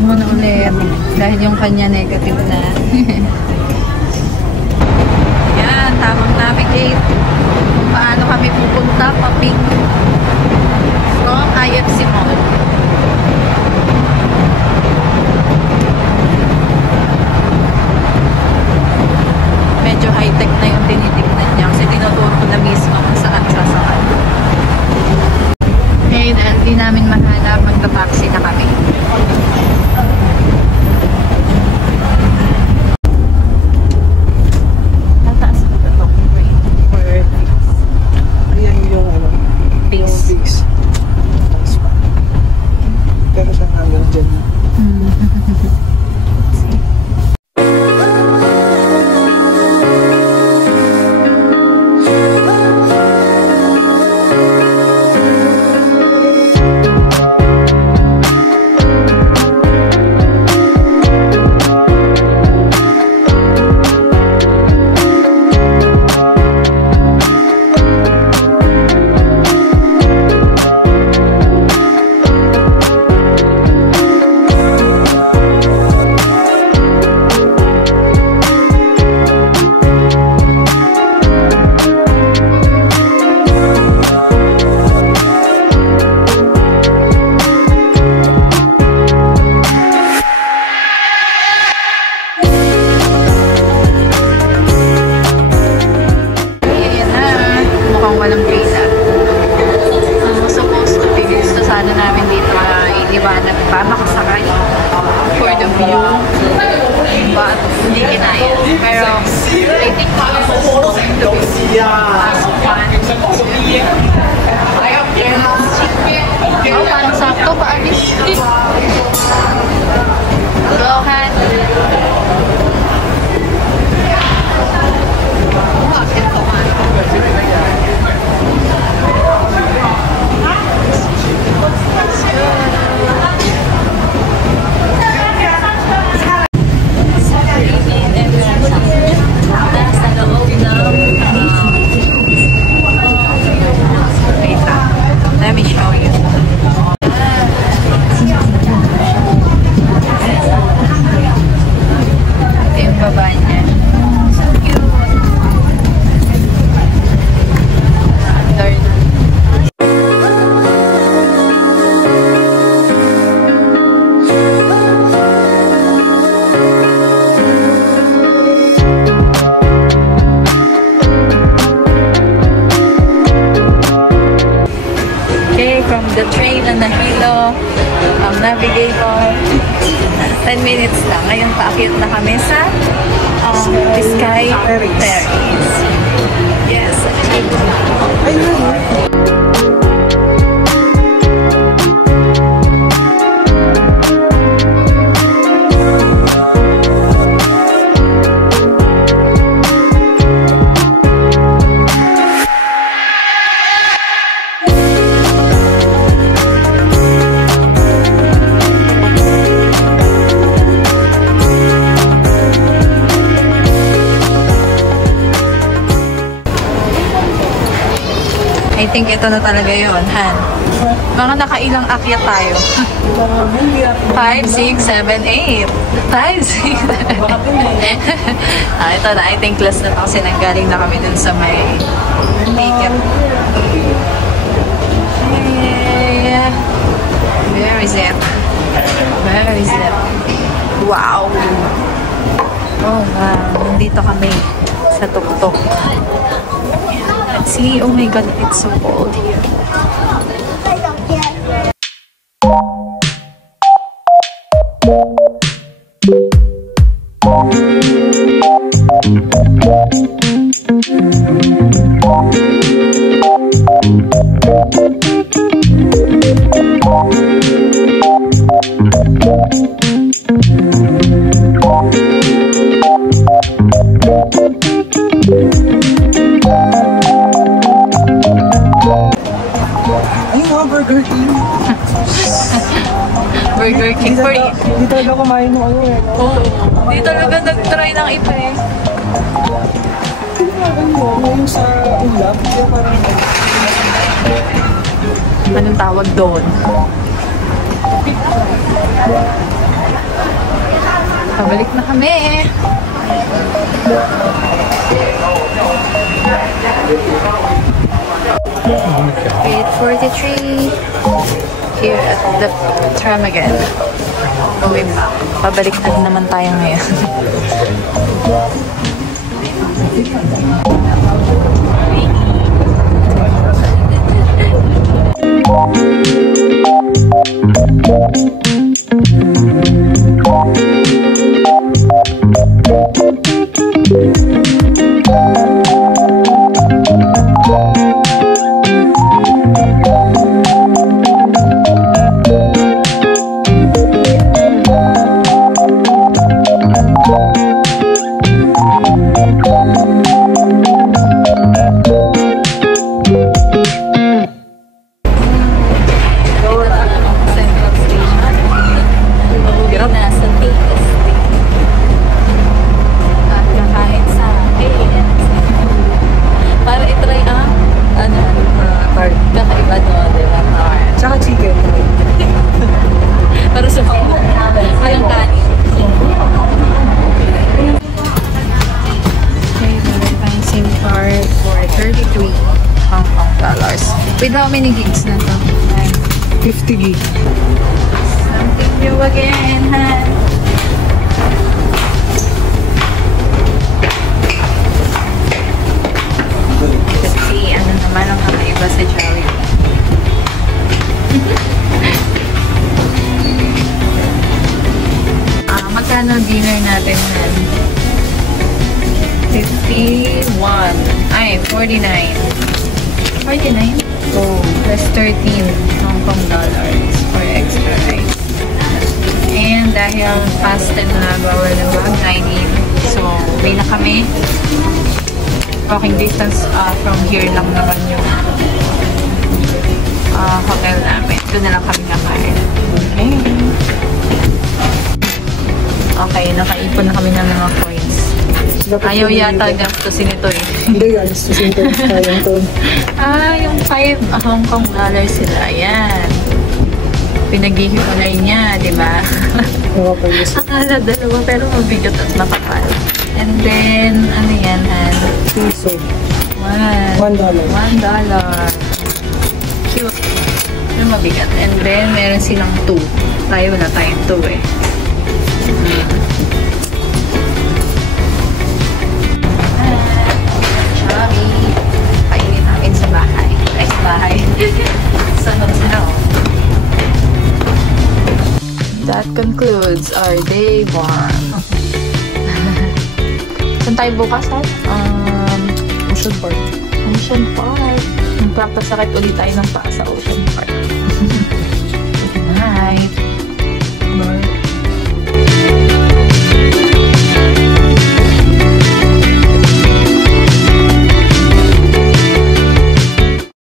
muna ulit. Dahil yung kanya negative na. Yan, tamang navigate. Kung paano kami pupunta pa-pick from IFC Mall. Medyo high-tech na yung tinitignan niya kasi tinuturo ko na mismo kung saan sasakay. Ngayon, hindi namin mahanap, magta-taxi na kami. Tataas na ito. Ayan yung ano? Base. Yung base. Pero siya hanggang dyan. The train and Nahilo Navigator 10 minutes lang. Ngayon paakyat na kami sa Sky Ferries. Yes, I think ito na talaga yun, Han. Mga nakailang akyat tayo. 5, 6, 7, 8. 5, 6, 7, 8. Ito na, I think last na ito kasi nanggaling na kami dun sa may ticket. Hey, where is it? Where is it? Wow! Oh, wow. Nandito kami sa tuktok. Let's see. Oh my God, it's so cold here. Burger King. Burger King for you. Hindi talaga kumain ng ano eh. Oo. Hindi talaga nag-try ng iba eh. Tinagan mo, ngayon sa ulap, kaya parang... Anong tawag doon? Pabalik na kami. 8:43 here at the tram again. Going back. Pabalik na naman tayo ngayon. With how many gigs na to? 50 gig. Something new again, ha? Let's see, ano naman ang kakaiba sa Jollibee. Magkano dinner natin yan? 51. Ay, 49. 49? Oh, plus 13 Hong Kong dollars for extra rice. And dahil fasted na, bawal na mag-dining. So, uwi na kami. Walking distance from here lang naman yung hotel namin. Doon na lang kami kakain. Okay. Okay, nakaipon na kami ng mga coins. Ayaw yata gastusin ito eh. Hindi, gastusin ito. Sayang to. Yung 5 Hong Kong dollars sila. Ayan. Pinaghihiwalay niya, di ba? Akala dalawa pero mabigat at makapal. And then, ano yan, Han? Piso. $1. Cute. Yung mabigat. And then, meron silang 2. Tayo, wala tayong 2 eh. Painin namin sa bahay. Ay, sa bahay. Sa hotel. That concludes our day one. Saan tayo bukas, ha? Ocean Park. Ocean Park. Magpapasakit ulit tayo ng paa sa Ocean Park. Good night.